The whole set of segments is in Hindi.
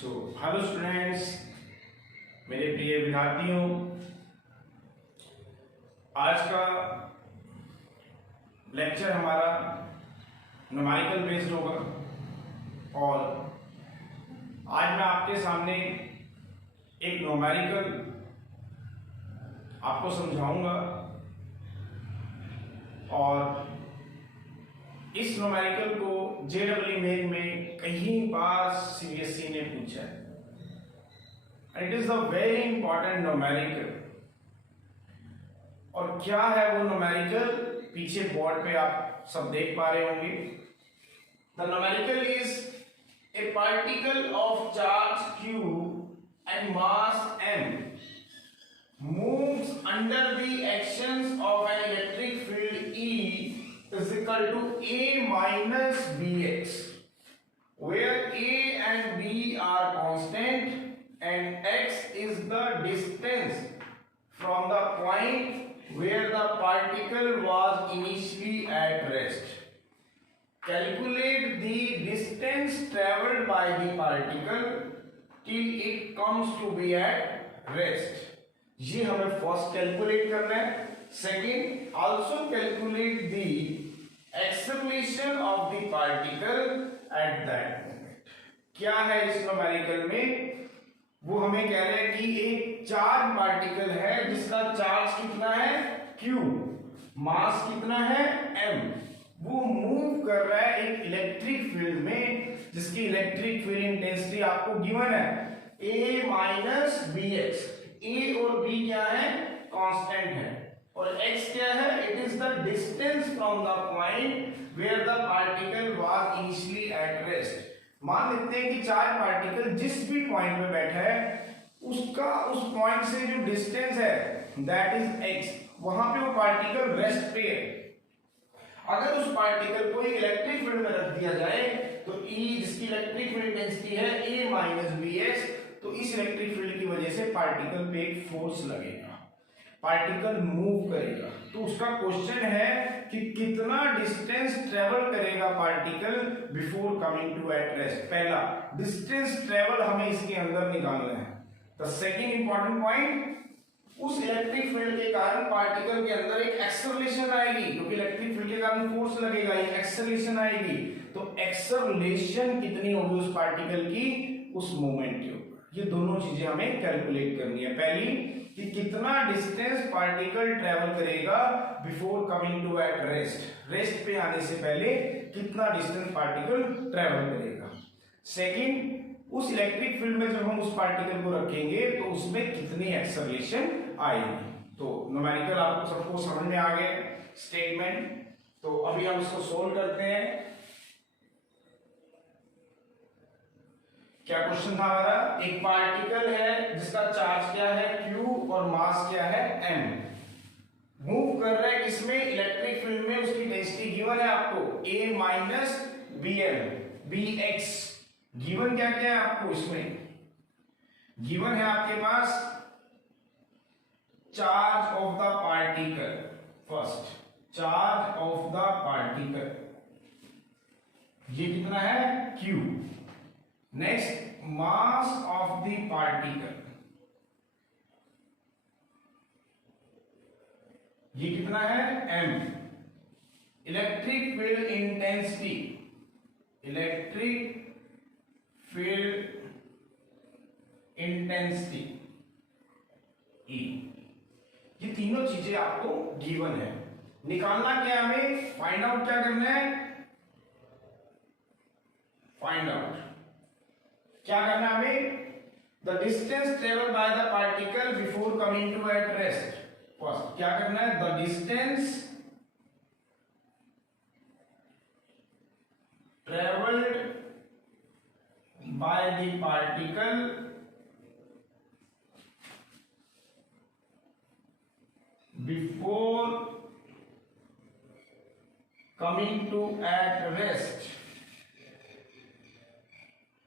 हेलो स्टूडेंट्स, मेरे प्रिय विद्यार्थियों, आज का लेक्चर हमारा न्यूमेरिकल बेस्ड होगा और आज मैं आपके सामने एक न्यूमेरिकल आपको समझाऊंगा और इस न्यूमेरिकल को JEE मेन में कई बार CBSE ने पूछा है। It is a very important numerical. और क्या है वो न्यूमेरिकल, पीछे बोर्ड पे आप सब देख पा रहे होंगे। The numerical is a particle of charge Q and mass M moves under the actions of an electric field E is equal to A minus Bx, where A and B are constant and x is the distance from the point where the particle was initially at rest. Calculate the distance traveled by the particle till it comes to be at rest. ये हमें फर्स्ट कैलकुलेट करना है। Second, also calculate the acceleration of the particle at that moment. क्या है इस न्यूमेरिकल में, वो हमें कह रहे हैं कि एक चार्ज पार्टिकल है जिसका चार्ज कितना है Q, मास कितना है M, वो मूव कर रहा है एक इलेक्ट्रिक फील्ड में जिसकी इलेक्ट्रिक फील्ड इंटेंसिटी आपको गिवन है A माइनस BX। A और B क्या है, कांस्टेंट है, और x क्या है, it is the distance from the point where the particle was initially at rest. मान लेते हैं कि चार्ज पार्टिकल जिस भी पॉइंट पे बैठा है उसका उस पॉइंट से जो डिस्टेंस है दैट इज x, वहां पे वो पार्टिकल रेस्ट पे है। अगर उस पार्टिकल को एक इलेक्ट्रिक फील्ड में रख दिया जाए तो E जिसकी इलेक्ट्रिक फील्ड इंटेंसिटी है A माइनस BX, तो इस इलेक्ट्रिक फील्ड की वजह से पार्टिकल पे एक फोर्स लगेगा, पार्टिकल मूव करेगा। तो उसका क्वेश्चन है कि कितना डिस्टेंस ट्रेवल करेगा particle before coming to at rest. पहला डिस्टेंस ट्रेवल हमें इसके अंदर निकालना है। द सेकंड इंपॉर्टेंट पॉइंट, उस इलेक्ट्रिक फील्ड के कारण पार्टिकल के अंदर एक एक्सेलरेशन आएगी, क्योंकि इलेक्ट्रिक फील्ड के कारण फोर्स लगेगा, एक एक्सेलरेशन आएगी। तो एक्सेलरेशन कितनी होगी उस पार्टिकल की उस मोमेंट के ऊपर। ये दोनों चीजें हमें कैलकुलेट करनी है। पहली कि कितना डिस्टेंस पार्टिकल ट्रेवल करेगा before coming to at rest, rest पे आने से पहले कितना डिस्टेंस पार्टिकल ट्रेवल करेगा। सेकंड, उस इलेक्ट्रिक फील्ड में जब हम उस पार्टिकल को रखेंगे तो उसमें कितनी एक्सेलरेशन आएगी। तो न्यूमेरिकल आपको सबको समझ में आ गए स्टेटमेंट। तो अभी हम इसको सोल्व करते हैं। क्या क्वेश्चन था हमारा, एक पार्टिकल है जिसका चार्ज क्या है Q और मास क्या है M, मूव कर रहा है किसमें, इलेक्ट्रिक फील्ड में। उसकी डेंसिटी गिवन है आपको A माइनस BX। गिवन क्या क्या है आपको, इसमें गिवन है आपके पास charge of the particle. First, charge of the particle ये कितना है Q। Next, mass of the particle ये कितना है M। Electric field intensity, electric field intensity E। ये तीनों चीजें आपको गिवन है। निकालना क्या हमें, फाइंड आउट क्या करना है, फाइंड आउट क्या करना है हमें, the distance travel by the particle before coming to at rest. First क्या करना है, the distance travelled by the particle before coming to at rest.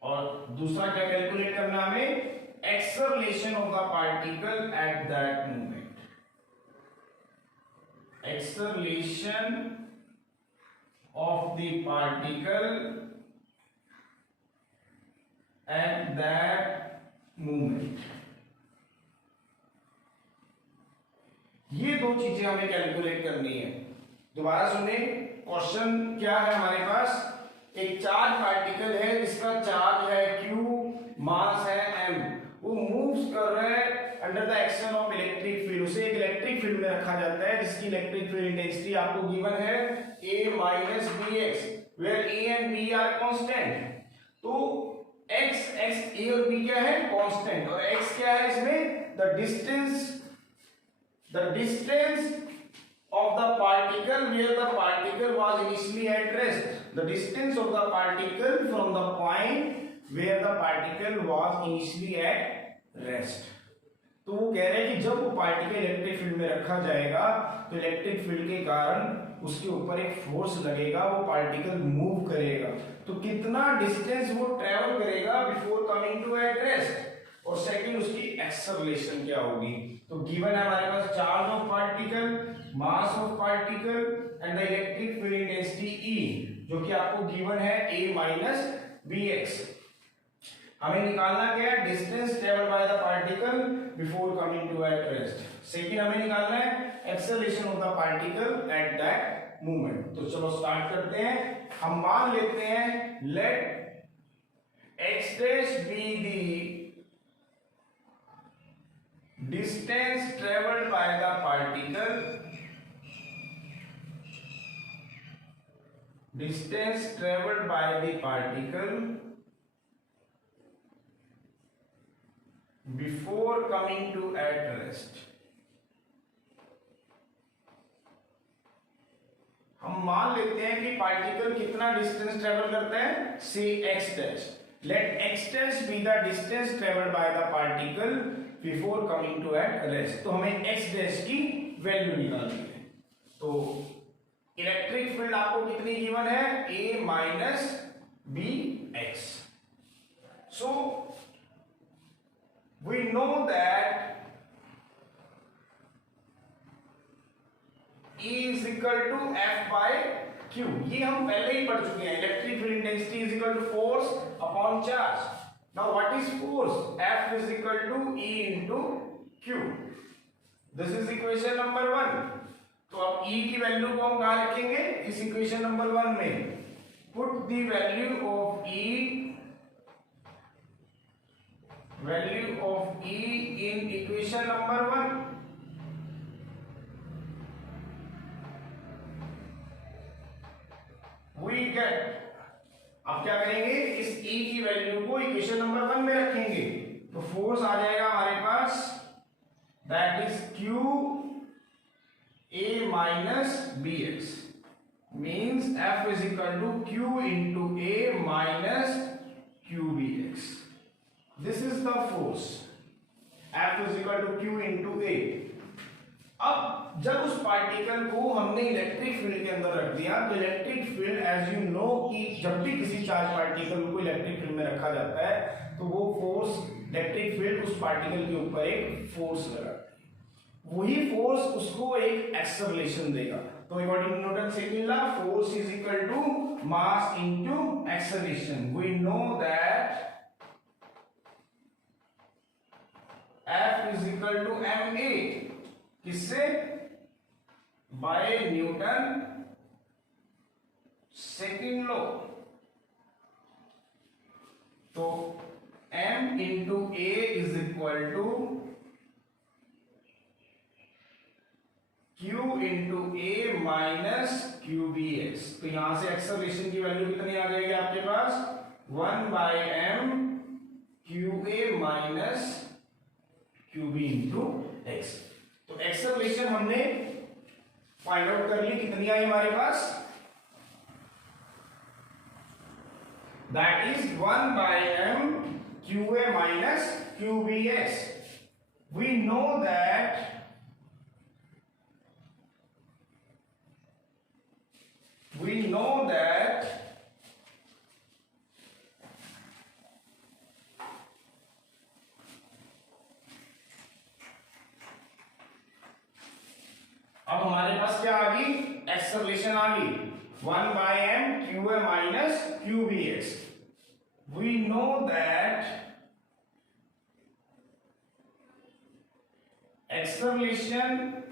और दूसरा क्या कैलकुलेट करना हमें, acceleration of the particle at that moment. Acceleration of the particle at that moment. ये दो चीजें हमें कैलकुलेट करनी है। दोबारा सुने, क्वेश्चन क्या है हमारे पास? एक चार्ज पार्टिकल है जिसका चार्ज है q, मास है m, वो मूव्स कर रहा है under the action of electric field. उसे एक इलेक्ट्रिक फील्ड में रखा जाता है जिसकी इलेक्ट्रिक फील्ड इंटेंसिटी आपको गिवन है a minus bx, where a and b are constant. तो x a और b क्या है? कांस्टेंट। और x क्या है इसमें? The distance of the particle where the particle was initially at rest, the distance of the particle from the point where the particle was initially at rest। तो वो कह रहे हैं कि जब वो पार्टिकल इलेक्ट्रिक फील्ड में रखा जाएगा तो इलेक्ट्रिक फील्ड के कारण उसके ऊपर एक फोर्स लगेगा, वो पार्टिकल मूव करेगा। तो कितना डिस्टेंस वो ट्रेवल करेगा before coming to at rest, और सेकंड उसकी एक्सेलरेशन क्या होगी। तो गिवन है हमारे पास charge of particle, mass of particle and the electric field intensity E, जो कि आपको गिवन है a माइनस bx। हमें निकालना क्या है? Distance travelled by the particle before coming to at rest. Second हमें निकालना है acceleration of the particle at that moment. तो चलो स्टार्ट करते हैं। हम मान लेते हैं let x dash be the distance traveled by the particle, distance traveled by the particle before coming to at rest। हम मान लेते हैं कि पार्टिकल कितना डिस्टेंस ट्रेवल करता है, से x dash। Let x dash be the distance traveled by the particle before coming to at rest। तो हमें x dash की वैल्यू निकालनी है। तो इलेक्ट्रिक फील्ड आपको कितनी गिवन है? a minus bx। So we know that E is equal to F by Q। ये हम पहले ही पढ़ चुके हैं। Electric field intensity is equal to force upon charge. Now what is force? F is equal to E into Q। This is equation number 1। तो अब E की वैल्यू को हम कहां रखेंगे? इस इक्वेशन नंबर 1 में। Put the value of E in equation number 1। We get, अब क्या करेंगे? इस E की वैल्यू को इक्वेशन नंबर 1 में रखेंगे। तो फोर्स आ जाएगा हमारे पास, that is Q a minus bx, means F is equal to Q into a minus qbx। This is the force. F is equal to Q into a। अब जब उस पार्टिकल को हमने इलेक्ट्रिक फील्ड के अंदर रख दिया, तो electric field as you know कि जब भी किसी चार्ज पार्टिकल को इलेक्ट्रिक फील्ड में रखा जाता है तो वो फोर्स, इलेक्ट्रिक फील्ड उस पार्टिकल के ऊपर एक फोर्स लगाती है। वही फोर्स उसको एक एक्सेलरेशन देगा। तो according to Newton second law, force is equal to mass into acceleration. We know that F is equal to ma, किससे? By Newton second law. तो m into a is equal to q into a minus qbx। तो यहां से एक्सेलरेशन की वैल्यू कितनी आ जाएगी आपके पास? 1 by m qa minus qb into x। तो एक्सेलरेशन हमने फाइंड आउट कर ली, कितनी आई हमारे पास? That is 1 by m qa minus qbx। We know that अब हमारे पास क्या आ गई? एक्सेलरेशन आ गई 1 by m qa minus qbx। we know that acceleration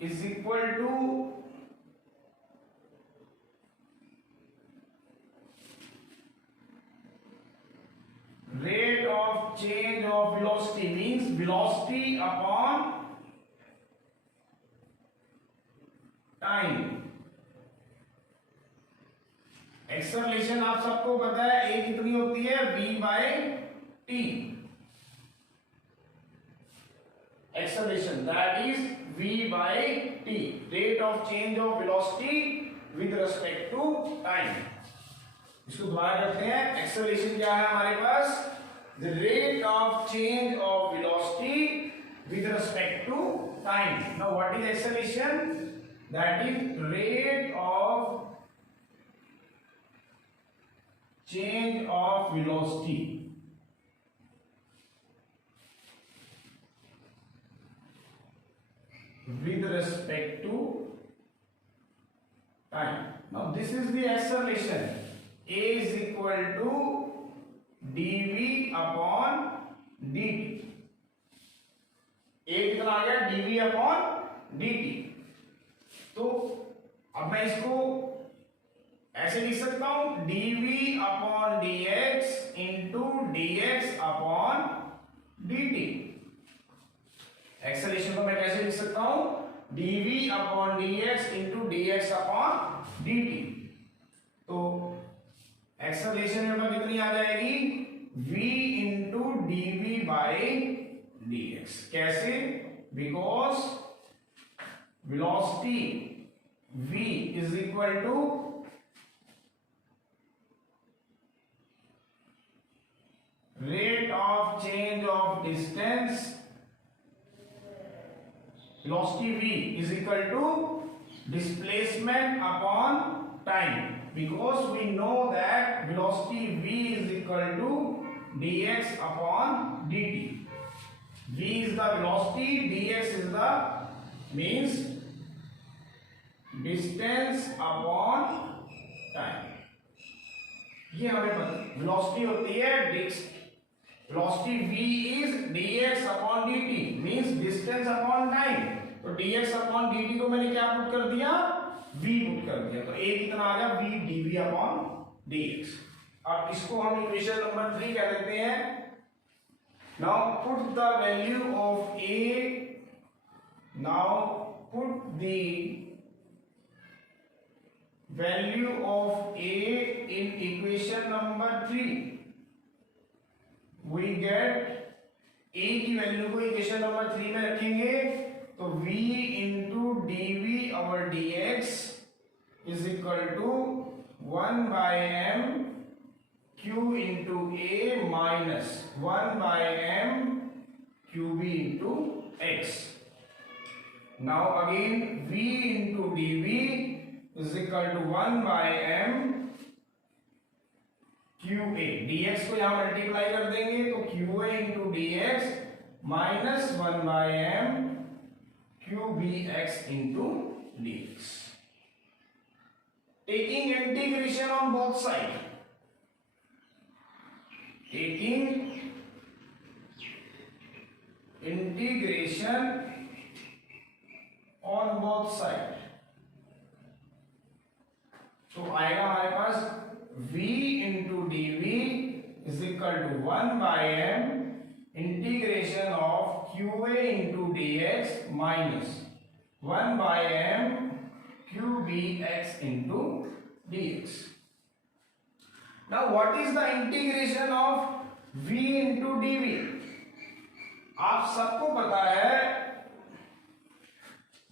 is equal to rate of change of velocity, means velocity upon time. Acceleration आप सबको पता है ए कितनी होती है, v/t। Acceleration that is v/t, rate of change of velocity with respect to time. इसको दोबारा करते हैं। एक्सेलरेशन क्या है हमारे पास, the rate of change of velocity with respect to time. Now what is acceleration, that is rate of change of velocity with respect to time. Now this is the acceleration, a is equal to dv upon dt। a कितना आ गया, dv upon dt। तो अब मैं इसको ऐसे लिख सकता हूं, dv upon dx into dx upon dt। Acceleration को मैं कैसे लिख सकता हूं, dv upon dx into dx upon dt। तो एक्सेलरेशन में कितनी आ जाएगी, v into dv by dx। कैसे, because velocity v is equal to rate of change of distance, velocity v is equal to displacement upon time, because we know that velocity v is equal to dx upon dt। v is the velocity, dx is the means distance upon time. ये हमें पता, वेलोसिटी होती है velocity v is dx upon dt, means distance upon time. तो dx अपॉन dt को मैंने क्या पुट कर दिया, v पुट कर दिया। तो a कितना आ गया, v dv अपॉन dx। अब इसको हम इक्वेशन नंबर 3 कह देते हैं। Now put the value of a, now put the value of a in equation number 3। we get a की वैल्यू को इक्वेशन नंबर 3 में रखेंगे, तो v इंटू dv और dx is equal to 1/m q into a minus 1/m qb into x। Now again v into dv is equal to 1/m qa। dx को यहां मल्टीप्लाई कर देंगे तो qa into dx minus 1/m qbx into dx। Taking integration on both sides, taking integration on both side, तो आएगा हमारे पास v into dv is equal to 1/m integration of qa into dx minus 1/m qbx into dx। Now what is the integration of v into dv, आप सबको पता है,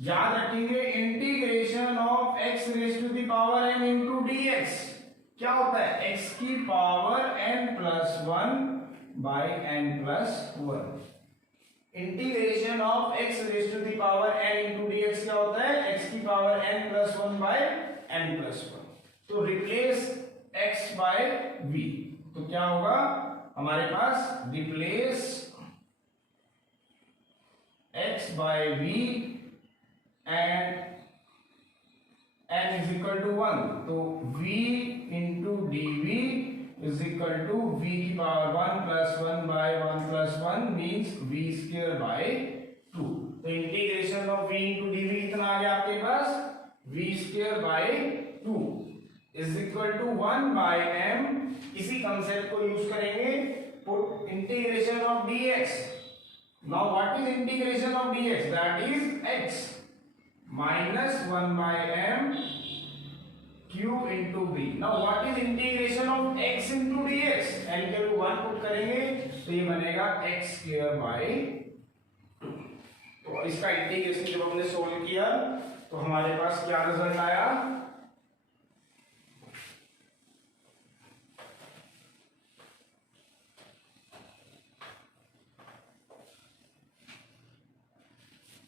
याद रखेंगे, integration of x raise to the power n into dx क्या होता है, x की power n plus 1 by n plus 1। Integration of x raise to the power n into dx क्या होता है, x की power n plus 1 by n plus 1। तो रिप्लेस x बाय v, तो क्या होगा हमारे पास, replace x by v and n is equal to 1, तो v into dv is equal to v की power 1 plus 1 by 1 plus 1 means v square by 2। तो integration of v into dv कितना आ गया आपके पास, v square by 2 is equal to 1 by m। इसी कंसेप्ट को यूज करेंगे, put integration of dx। Now what is integration of dx? That is x minus 1 by m q into v। Now what is integration of x into dx? n के लिए 1 पुट करेंगे तो ये बनेगा x square by 2। तो इसका इंटीग्रेशन जब हमने सोल्व किया तो हमारे पास क्या रिजल्ट आया,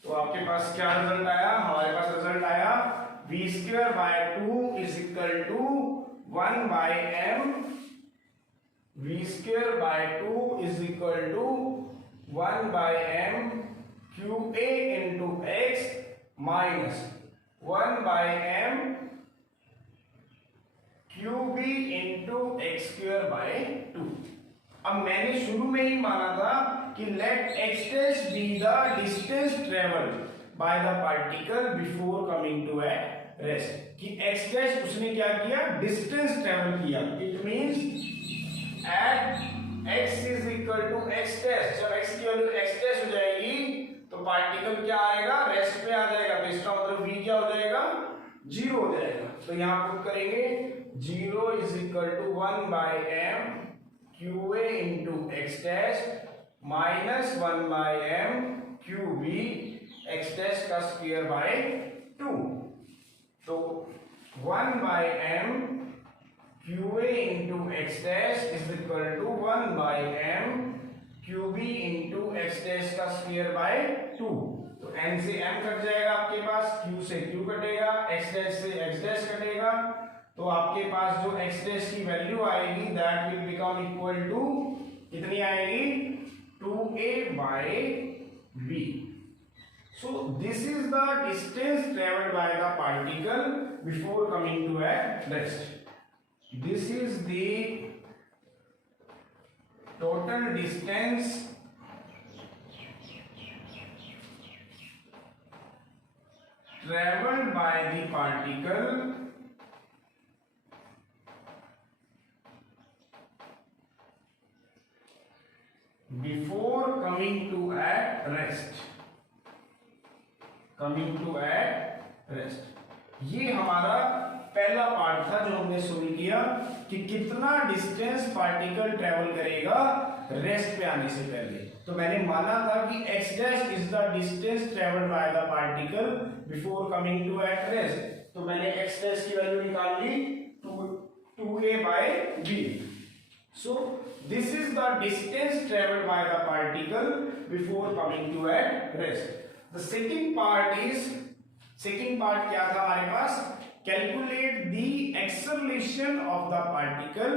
तो आपके पास क्या रिजल्ट आया, हमारे पास रिजल्ट आया v square by 2 is equal to 1 by m। v square by 2 is equal to 1 by m q a into x minus 1 by m q b into x square by 2। अब मैंने शुरू में ही माना था कि let x dash be the distance travel by the particle before coming to at rest, कि x dash उसने क्या किया, डिस्टेंस ट्रेवल किया। It means at x is equal to x dash, जब x की वैल्यू x dash हो जाएगी तो पार्टिकल क्या आएगा, रेस्ट पे आ जाएगा। तो इसका मतलब v क्या हो जाएगा, 0 हो जाएगा। तो यहां पुट करेंगे 0 is equal to 1 by m qa into x dash minus 1 by m qb x dash का स्क्वायर बाय 2। तो 1 by m qa into x dash is equal to 1 by m qb into x dash का स्क्वायर बाय 2। तो n से m कट जाएगा आपके पास, q से q कटेगा, x dash से x dash कटेगा, तो आपके पास जो x dash की वैल्यू आएगी that will become equal to कितनी आएगी, 2a by b। So this is the distance traveled by the particle before coming to a rest. This is the total distance traveled by the particle before coming to at rest, coming to at rest। ये हमारा पहला पार्ट था जो हमने शुरू किया कि कितना डिस्टेंस पार्टिकल ट्रेवल करेगा रेस्ट पे आने से पहले। तो मैंने माना था कि x dash is the distance travelled by the particle before coming to at rest. तो मैंने x डैश की वैल्यू निकाल ली 2a by b। So this is the distance traveled by the particle before coming to at rest. The second part क्या था हमारे पास, calculate the acceleration of the particle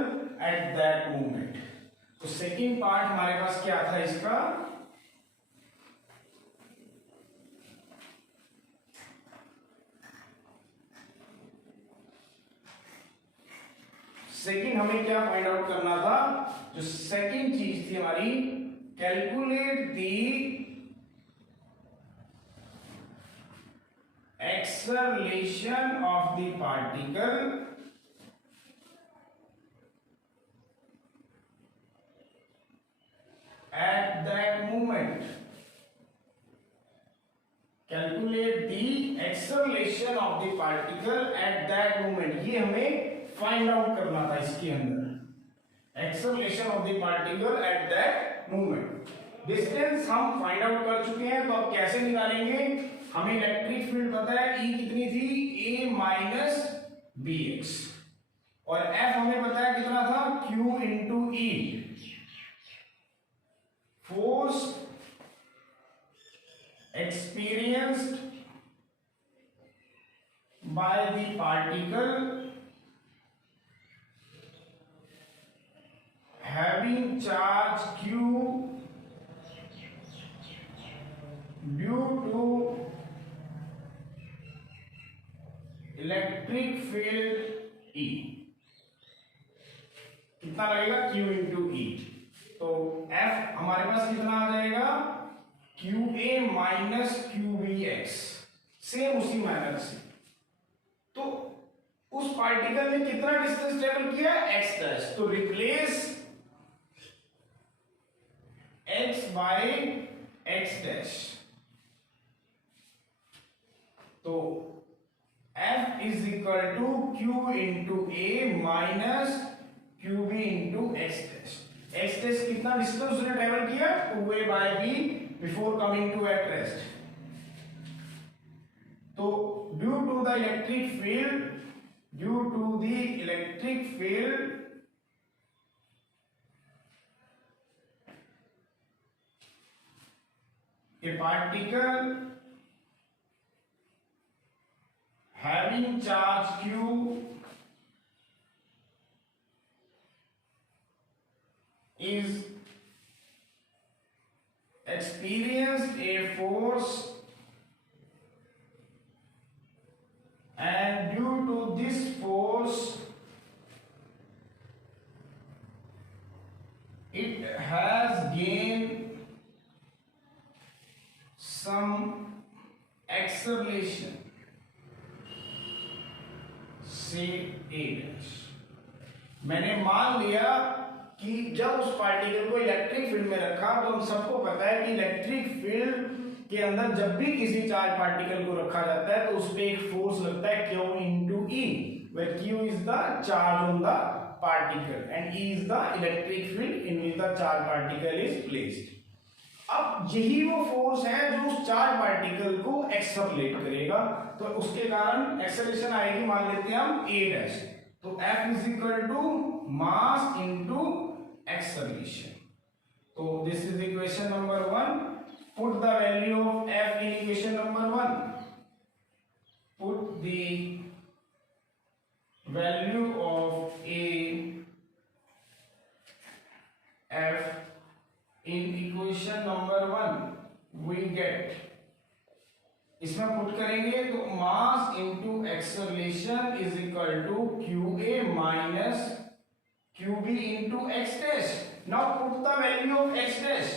at that moment। तो second part हमारे पास क्या था इसका, सेकंड हमें क्या फाइंड आउट करना था, जो सेकंड चीज थी हमारी, calculate the acceleration of the particle at that moment. Calculate the acceleration of the particle at that moment, ये हमें फाइंड आउट करना था इसके अंदर, acceleration of the particle at that moment. Distance हम फाइंड आउट कर चुके हैं, तो अब कैसे निकालेंगे, हमें इलेक्ट्रिक फील्ड पता है E कितनी थी, a माइनस बी एक्स, और F हमें पता है कितना था, Q into E। Force experienced by the particle having charge q due to electric field E कितना रहेगा Q इंटू E। तो F हमारे पास कितना आ जाएगा QA माइनस QBX, सेम उसी मैनर से। तो उस पार्टिकल ने कितना डिस्टेंस ट्रेवल किया x डैश, तो replace x by x dash. तो F is equal to Q into A minus QB into x dash. x dash कितना डिस्टेंस उसने ट्रेवल किया 2A by B before coming to at rest. तो due to the electric field, a particle having charge Q is experienced a force, and due to this force it has gained some acceleration, say A dash। मैंने मान लिया कि जब उस पार्टिकल को इलेक्ट्रिक फील्ड में रखा, तो हम सबको पता है कि इलेक्ट्रिक फील्ड के अंदर जब भी किसी चार्ज पार्टिकल को रखा जाता है तो उस पे एक फोर्स लगता है Q into E, where Q is the charge on the particle and E is the electric field in which the charge particle is placed। अब यही वो फोर्स है जो उस चार्ज पार्टिकल को एक्सेलरेट करेगा, तो उसके कारण एक्सेलरेशन आएगी, मान लेते हैं हम A डैश। तो F is equal to mass into acceleration। तो this is equation number 1। Put the value of F in equation number 1। Put the value of F in equation number 1 we get, इसमें पुट करेंगे तो mass into acceleration is equal to QA minus QB into x dash. Now put the value of x dash,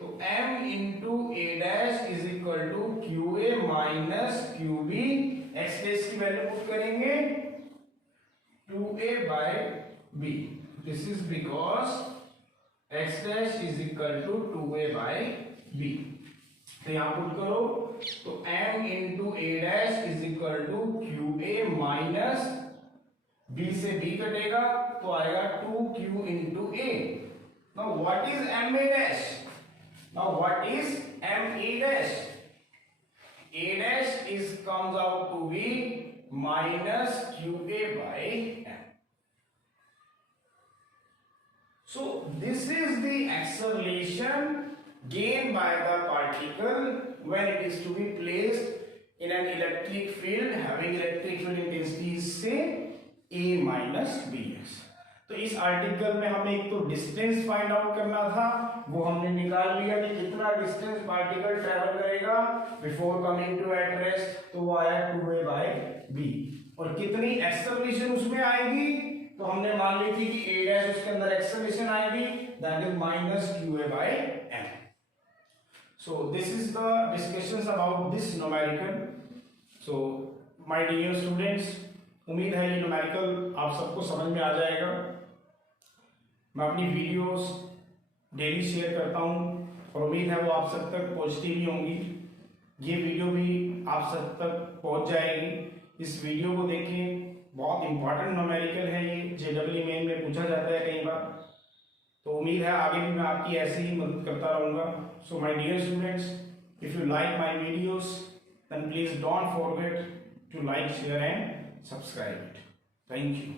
तो m into A dash is equal to QA minus QB, x dash की वैल्यू पुट करेंगे 2A by B। This is because x dash is equal to 2A by B। तो यहां पुट करो तो m into A dash is equal to QA minus B से B कटेगा तो आएगा 2Q into A। Now what is MA dash? Now what is MA dash? A dash is comes out to be minus QA by M। So this is the acceleration gained by the particle when it is to be placed in an electric field having electric field intensity say A minus BS। तो इस आर्टिकल में हमें एक तो डिस्टेंस फाइंड आउट करना था, वो हमने निकाल लिया कि कितना डिस्टेंस पार्टिकल ट्रेवल करेगा before coming to at rest, तो वो आया 2A बाय B। और कितनी एक्सेलरेशन उसमें आएगी, तो हमने मान ली थी कि A डैश उसके अंदर एक्सेलरेशन आएगी, that is minus QA by M। So this is the discussions about this numerical। So my dear students, उम्मीद है ये न्यूमेरिकल आप सबको समझ में आ जाएगा। मैं अपनी वीडियोस डेली शेयर करता हूँ और उम्मीद है वो आप सब तक पहुँचती भी होंगी। ये वीडियो भी आप सब तक पहुँच जाएगी। इस वीडियो को देखें, बहुत इंपॉर्टेंट न्यूमेरिकल है ये, JEE मेन में पूछा जाता है कई बार। तो उम्मीद है आगे भी मैं आपकी ऐसे ही मदद करता रहूँगा। So my dear students, if you like my videos then please don't forget to like, share and subscribe it। Thank you।